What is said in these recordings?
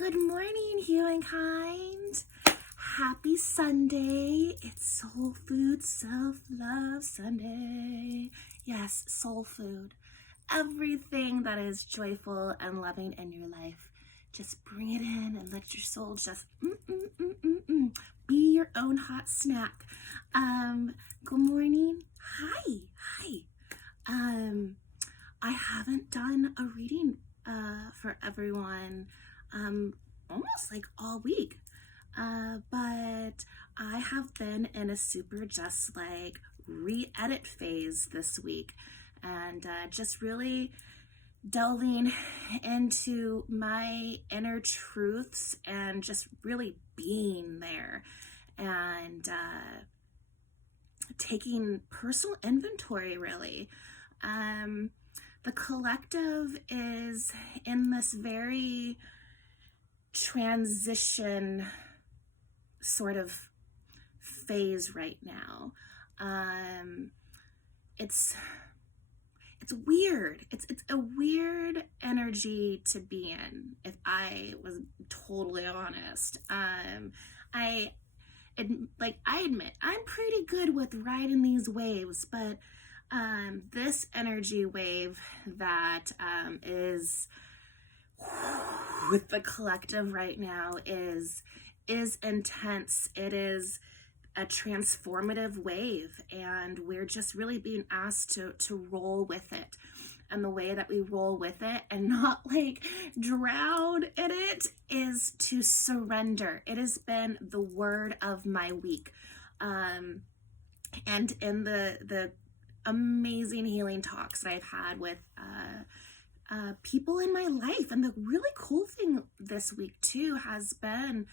Good morning, humankind. Happy Sunday. It's Soul Food Self-Love Sunday. Yes, soul food. Everything that is joyful and loving in your life. Just bring it in and let your soul just be your own hot snack. Good morning. Hi. I haven't done a reading for everyone almost like all week, but I have been in a super just like re-edit phase this week, and just really delving into my inner truths and just really being there and taking personal inventory, really. The collective is in this very transition sort of phase right now. It's weird. It's a weird energy to be in, if I was totally honest. I admit I'm pretty good with riding these waves, but this energy wave that is with the collective right now is intense. It is a transformative wave, and we're just really being asked to roll with it. And the way that we roll with it and not like drown in it is to surrender. It has been the word of my week. And in the amazing healing talks that I've had with people in my life. And the really cool thing this week too has been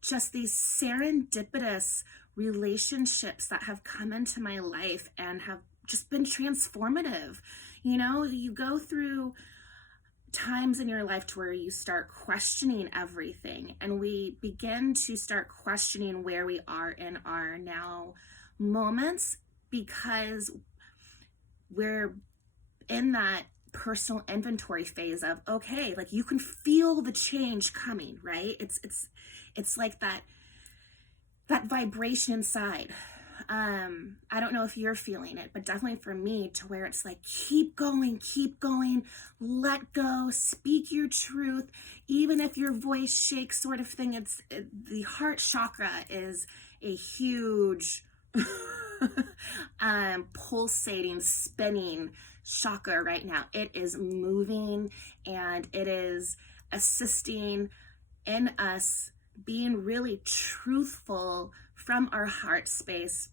just these serendipitous relationships that have come into my life and have just been transformative. You know, you go through times in your life to where you start questioning everything, and we begin to start questioning where we are in our now moments, because we're in that personal inventory phase of, okay, like you can feel the change coming, right? It's like that vibration inside. I don't know if you're feeling it, but definitely for me, to where it's like, keep going, let go, speak your truth, even if your voice shakes, sort of thing. The heart chakra is a huge pulsating, spinning chakra right now. It is moving, and it is assisting in us being really truthful from our heart space,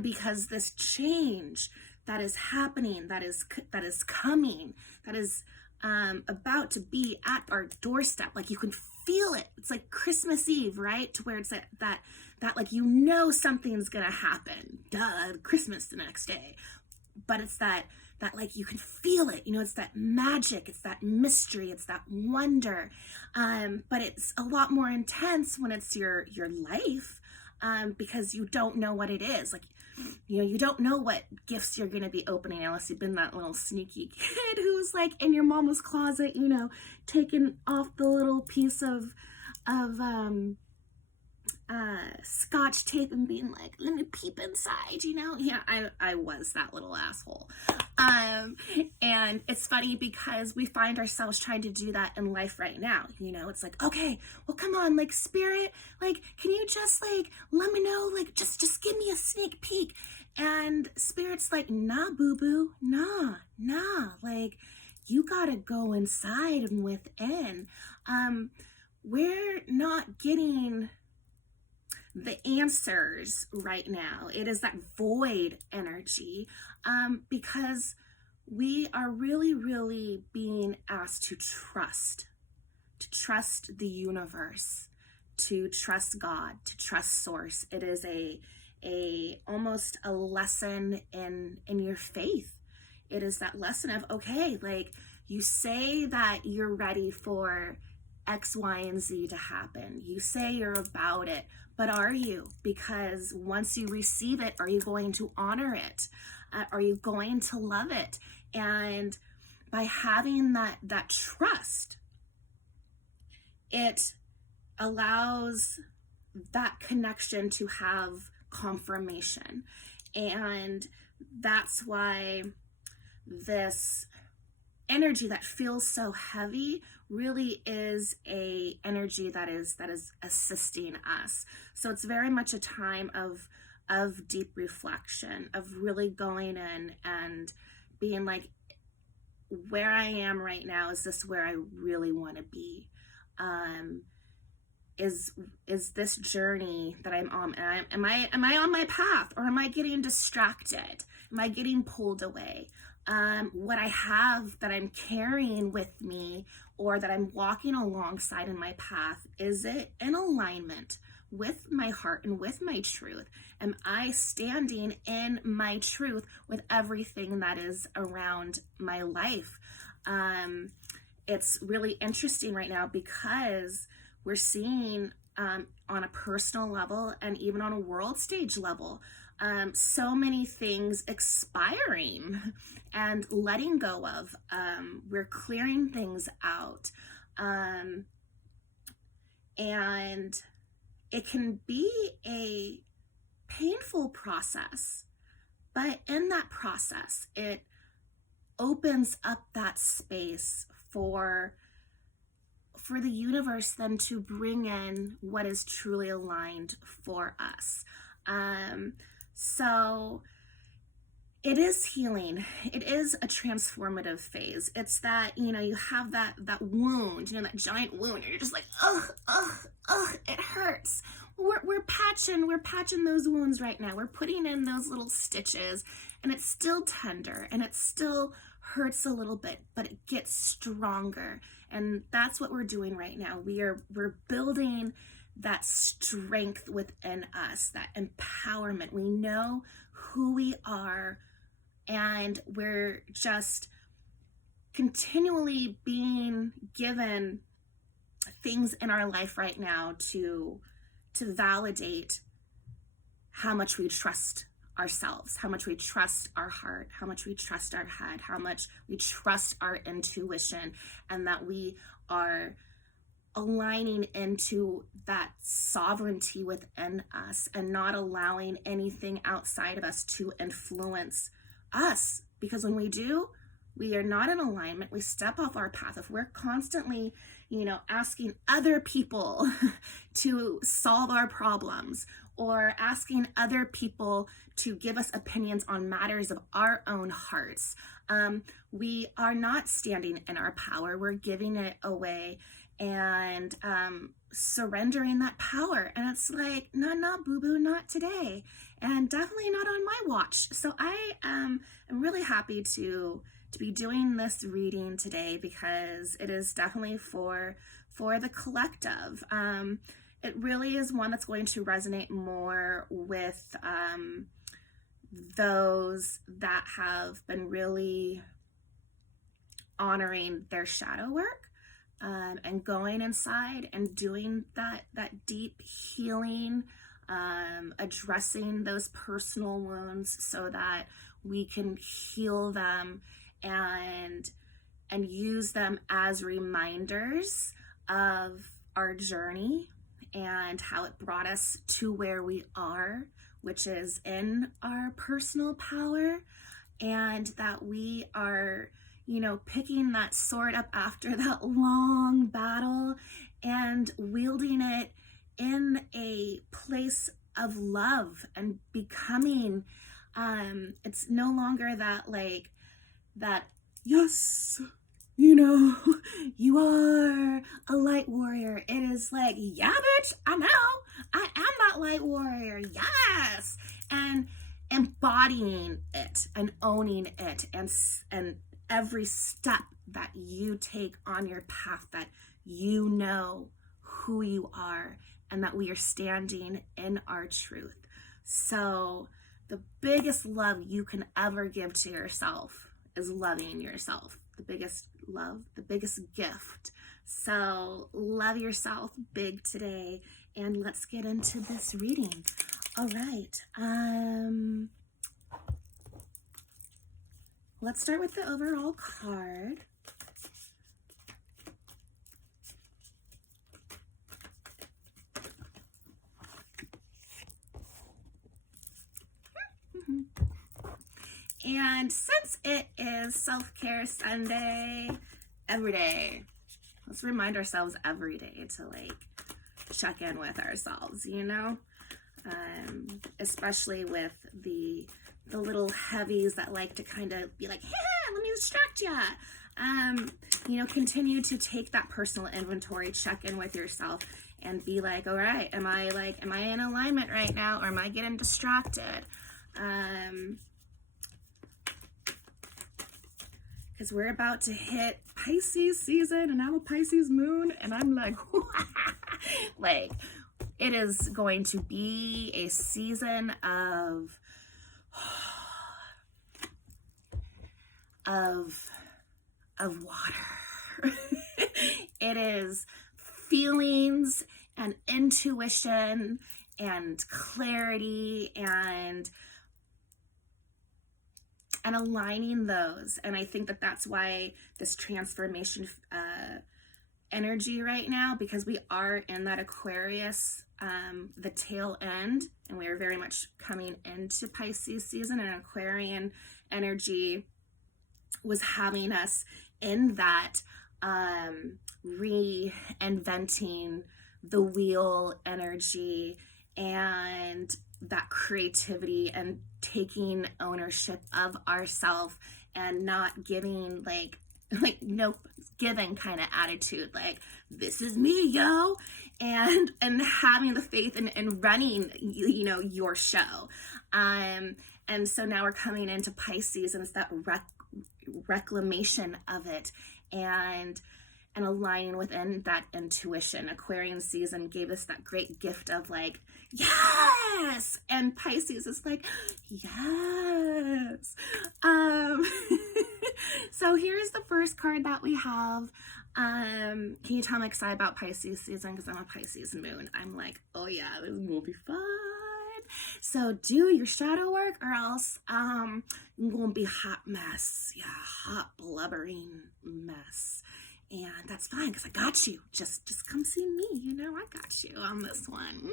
because this change that is happening, that is coming, that is about to be at our doorstep, like you can feel it. It's like Christmas Eve, right? To where it's that like, you know, something's gonna happen. Duh, Christmas the next day. But it's that like, you can feel it, you know, it's that magic, it's that mystery, it's that wonder. But it's a lot more intense when it's your life, because you don't know what it is. Like, you know, you don't know what gifts you're going to be opening unless you've been that little sneaky kid who's like in your mama's closet, you know, taking off the little piece of scotch tape and being like, let me peep inside, you know? Yeah, I was that little asshole. And it's funny because we find ourselves trying to do that in life right now. You know, it's like, okay, well, come on, like, spirit, like, can you just like, let me know, like, just give me a sneak peek. And spirit's like, nah, boo-boo, nah, like, you gotta go inside and within. We're not getting the answers right now. It is that void energy, because we are really being asked to trust the universe, to trust God, to trust source. It is a almost a lesson in your faith. It is that lesson of, okay, like, you say that you're ready for X, Y, and Z to happen. You say you're about it, but are you? Because once you receive it, are you going to honor it? Are you going to love it? And by having that trust, it allows that connection to have confirmation. And that's why this energy that feels so heavy really is a energy that is assisting us. So it's very much a time of deep reflection, of really going in and being like, where I am right now, is this where I really want to be? Is this journey that I'm on, am I on my path, or am I getting distracted? Am I getting pulled away? What I have that I'm carrying with me, or that I'm walking alongside in my path, is it in alignment with my heart and with my truth? Am I standing in my truth with everything that is around my life? It's really interesting right now because we're seeing on a personal level and even on a world stage level, so many things expiring and letting go of. We're clearing things out. And it can be a painful process, but in that process, it opens up that space for the universe then to bring in what is truly aligned for us. So it is healing. It is a transformative phase. It's that, you have that wound, that giant wound. You're just like, ugh, it hurts. We're patching those wounds right now. We're putting in those little stitches, and it's still tender, and it still hurts a little bit, but it gets stronger. And that's what we're doing right now. We're building that strength within us, that empowerment. We know who we are, and we're just continually being given things in our life right now to validate how much we trust ourselves, how much we trust our heart, how much we trust our head, how much we trust our intuition, and that we are aligning into that sovereignty within us and not allowing anything outside of us to influence us. Because when we do, we are not in alignment. We step off our path. If we're constantly, asking other people to solve our problems, or asking other people to give us opinions on matters of our own hearts, we are not standing in our power. We're giving it away and surrendering that power. And it's like, no, boo-boo, not today. And definitely not on my watch. So I am really happy to be doing this reading today, because it is definitely for the collective. It really is one that's going to resonate more with those that have been really honoring their shadow work, and going inside and doing that deep healing, addressing those personal wounds so that we can heal them and use them as reminders of our journey and how it brought us to where we are, which is in our personal power, and that we are, picking that sword up after that long battle and wielding it in a place of love and becoming, it's no longer that, yes, you are a light warrior. It is like, yeah, bitch, I know. I am that light warrior. Yes. And embodying it and owning it, and every step that you take on your path, that you know who you are and that we are standing in our truth. So the biggest love you can ever give to yourself is loving yourself. The biggest love, the biggest gift. So love yourself big today, and let's get into this reading. All right. Let's start with the overall card. And since it is Self-Care Sunday, every day, let's remind ourselves every day to like check in with ourselves, you know? Especially with the little heavies that like to kind of be like, hey, let me distract ya. You know, continue to take that personal inventory, check in with yourself, and be like, all right, am I in alignment right now, or am I getting distracted? Because we're about to hit Pisces season, and I'm a Pisces moon, and I'm like, like, it is going to be a season of water. It is feelings and intuition and clarity and aligning those. And I think that that's why this transformation energy right now, because we are in that Aquarius, the tail end, and we are very much coming into Pisces season, and Aquarian energy was having us in that reinventing the wheel energy and that creativity and taking ownership of ourselves and not giving like nope, giving kind of attitude, like this is me, yo, and having the faith and running, you know, your show. And so now we're coming into Pisces, and it's that reclamation of it and aligning within that intuition. Aquarian season gave us that great gift of like, yes, and Pisces is like, yes. So here's the first card that we have. Can you tell I'm excited about Pisces season? Because I'm a Pisces moon. I'm like, oh yeah, this will be fun. So do your shadow work, or else I'm gonna be hot mess. Yeah, hot blubbering mess. And that's fine, because I got you. Just come see me, you know, I got you on this one.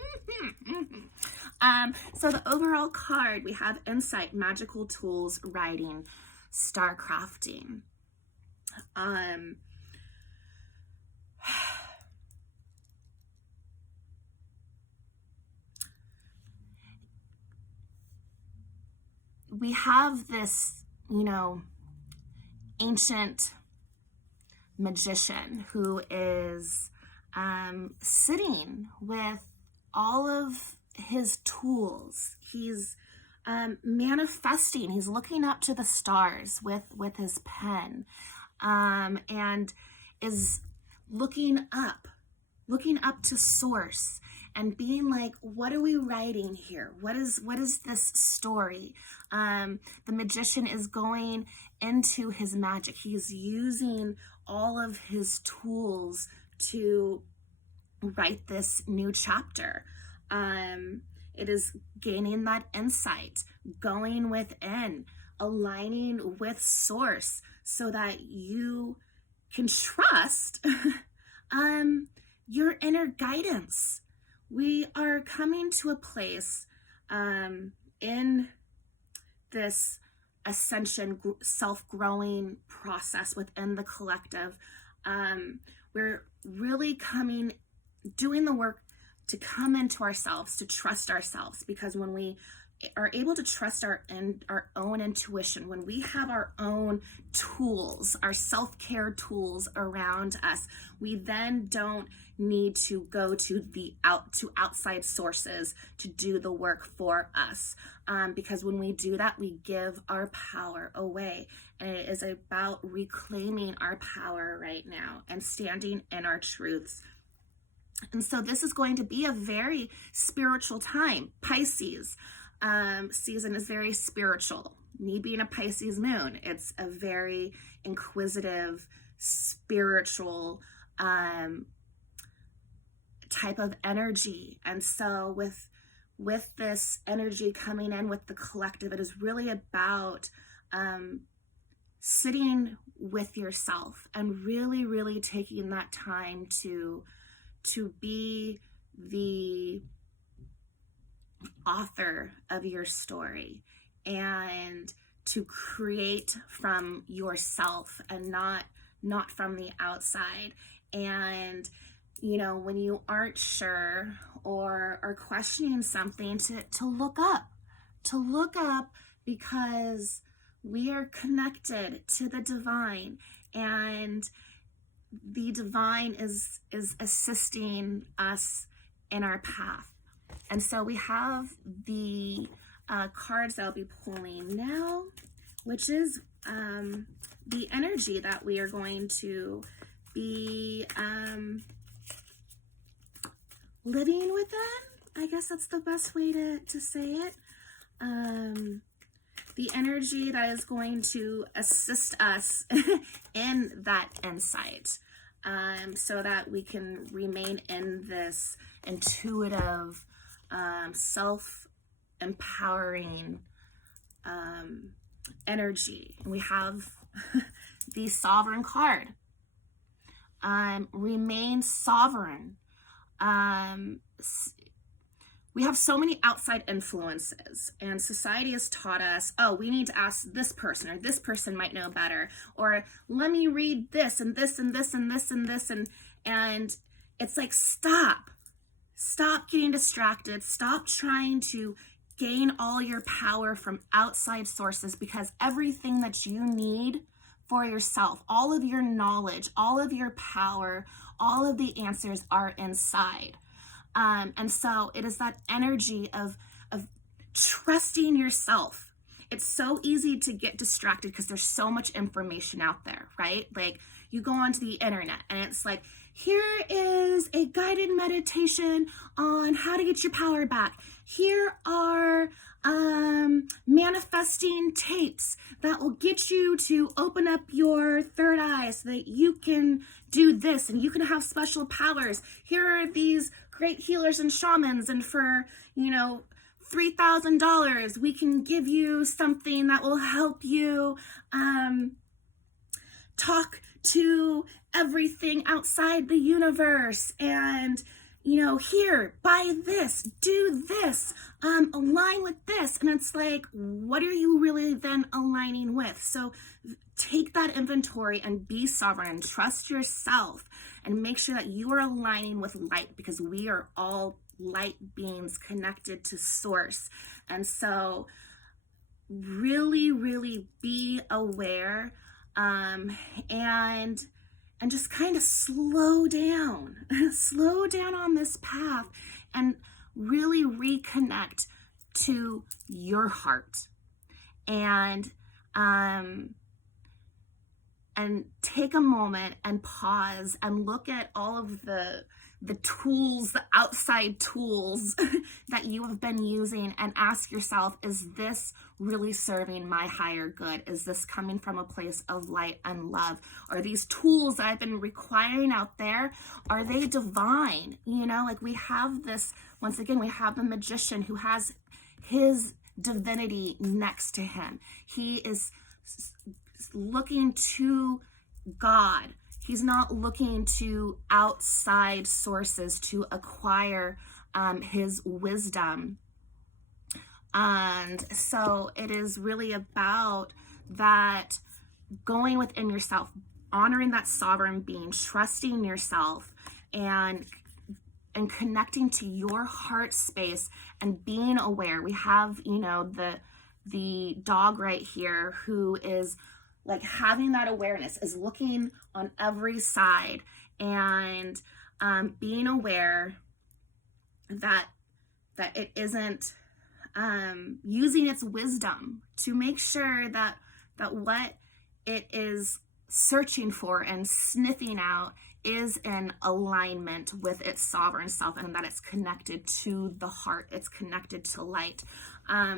So the overall card, we have insight, magical tools, writing, star crafting. We have this, you know, ancient magician who is sitting with all of his tools. He's manifesting. He's looking up to the stars with his pen, and is looking up to source and being like, what are we writing here? What is this story? The magician is going into his magic. He's using all of his tools to write this new chapter. It is gaining that insight, going within, aligning with source so that you can trust your inner guidance. We are coming to a place in this ascension, self-growing process within the collective. We're really doing the work to come into ourselves, to trust ourselves, because when we are able to trust our own intuition, when we have our own tools, our self-care tools around us, we then don't need to go to outside sources to do the work for us, because when we do that, we give our power away. And it is about reclaiming our power right now and standing in our truths. And so this is going to be a very spiritual time. Pisces season is very spiritual. Me being a Pisces moon, it's a very inquisitive, spiritual type of energy. And so with this energy coming in with the collective, it is really about sitting with yourself and really, really taking that time to be the author of your story and to create from yourself and not from the outside. And when you aren't sure or are questioning something, to look up, because we are connected to the divine, and the divine is assisting us in our path. And so we have the cards I'll be pulling now, which is the energy that we are going to be living within. I guess that's the best way to say it. The energy that is going to assist us in that insight, so that we can remain in this intuitive, self-empowering energy. And we have the Sovereign card. Remain sovereign. We have so many outside influences, and society has taught us, oh, we need to ask this person, or this person might know better, or let me read this and this and this and this and this, and it's like, stop getting distracted. Stop trying to gain all your power from outside sources, because everything that you need for yourself, all of your knowledge, all of your power, all of the answers are inside. And so it is that energy of trusting yourself. It's so easy to get distracted because there's so much information out there, right? Like, you go onto the internet and it's like, here is a guided meditation on how to get your power back. Here are manifesting tapes that will get you to open up your third eye so that you can do this and you can have special powers. Here are these great healers and shamans, and for $3,000 we can give you something that will help you talk to everything outside the universe, and here, buy this, do this, align with this. And it's like, what are you really then aligning with? So take that inventory and be sovereign. Trust yourself and make sure that you are aligning with light, because we are all light beings connected to source. And so really, really be aware, and just kind of slow down on this path, and really reconnect to your heart, and take a moment and pause and look at all of the tools, the outside tools that you have been using, and ask yourself, is this really serving my higher good? Is this coming from a place of light and love? Are these tools that I've been requiring out there, are they divine? Like, we have this, once again, we have the magician who has his divinity next to him. He is looking to God. He's not looking to outside sources to acquire his wisdom. And so it is really about that, going within yourself, honoring that sovereign being, trusting yourself, and connecting to your heart space and being aware. We have, the dog right here who is like having that awareness, is looking on every side, and being aware that it isn't using its wisdom to make sure that what it is searching for and sniffing out is in alignment with its sovereign self, and that it's connected to the heart, it's connected to light,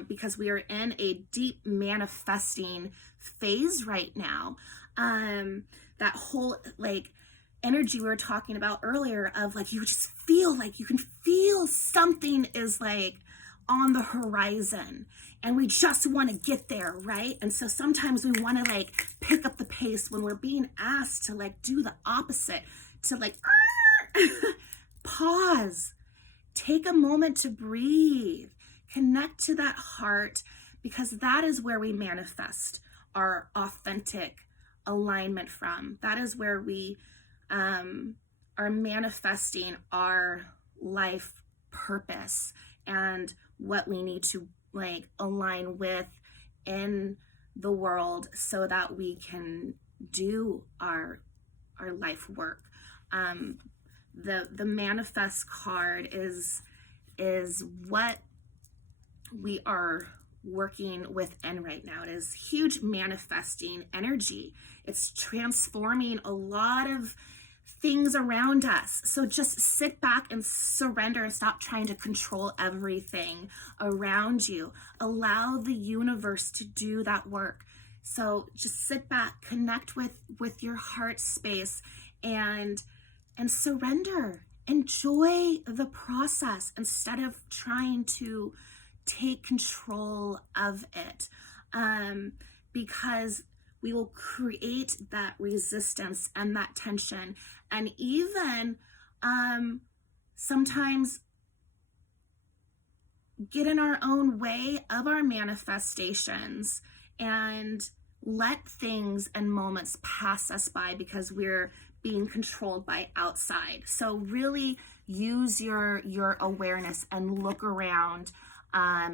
because we are in a deep manifesting phase right now. That whole energy we were talking about earlier of you just feel you can feel something is on the horizon, and we just want to get there, right? And so sometimes we want to pick up the pace when we're being asked to do the opposite, to pause, take a moment to breathe, connect to that heart, because that is where we manifest our authentic alignment from. That is where we are manifesting our life purpose and what we need to like align with in the world so that we can do our life work. The manifest card is what we are working within right now. It is huge manifesting energy. It's transforming a lot of things around us. So just sit back and surrender and stop trying to control everything around you. Allow the universe to do that work. So just sit back, connect with your heart space and surrender. Enjoy the process instead of trying to take control of it, because we will create that resistance and that tension, and even sometimes get in our own way of our manifestations and let things and moments pass us by because we're being controlled by outside. So really use your awareness and look around.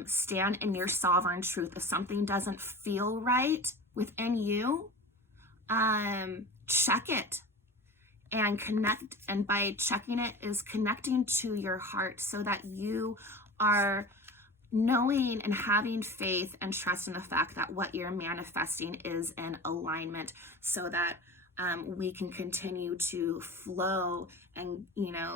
Stand in your sovereign truth. If something doesn't feel right within you, check it and connect. And by checking it is connecting to your heart so that you are knowing and having faith and trust in the fact that what you're manifesting is in alignment so that we can continue to flow and,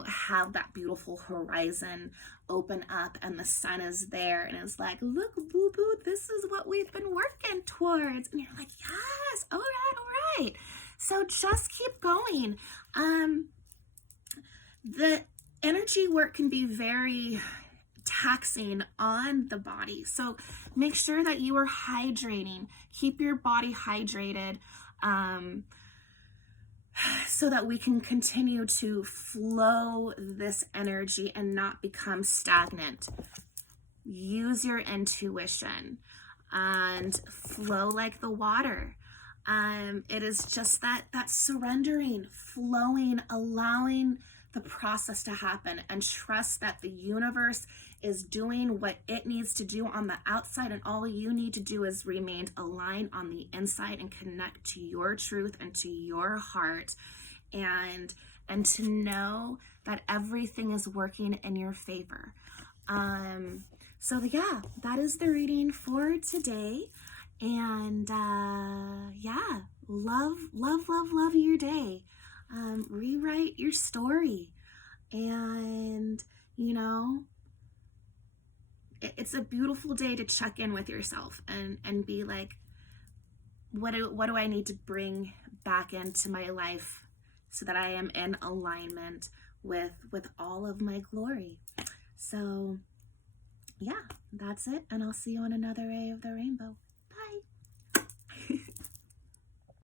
have that beautiful horizon open up and the sun is there and it's like, look, boo boo, this is what we've been working towards. And you're like, yes, all right. So just keep going. The energy work can be very taxing on the body. So make sure that you are hydrating. Keep your body hydrated. So that we can continue to flow this energy and not become stagnant. Use your intuition and flow like the water. It is just that surrendering, flowing, allowing the process to happen, and trust that the universe is doing what it needs to do on the outside, and all you need to do is remain aligned on the inside and connect to your truth and to your heart, and to know that everything is working in your favor. So yeah, that is the reading for today. And love your day. Rewrite your story, and it's a beautiful day to check in with yourself and be like, what do I need to bring back into my life so that I am in alignment with all of my glory. So yeah, that's it, and I'll see you on another ray of the rainbow.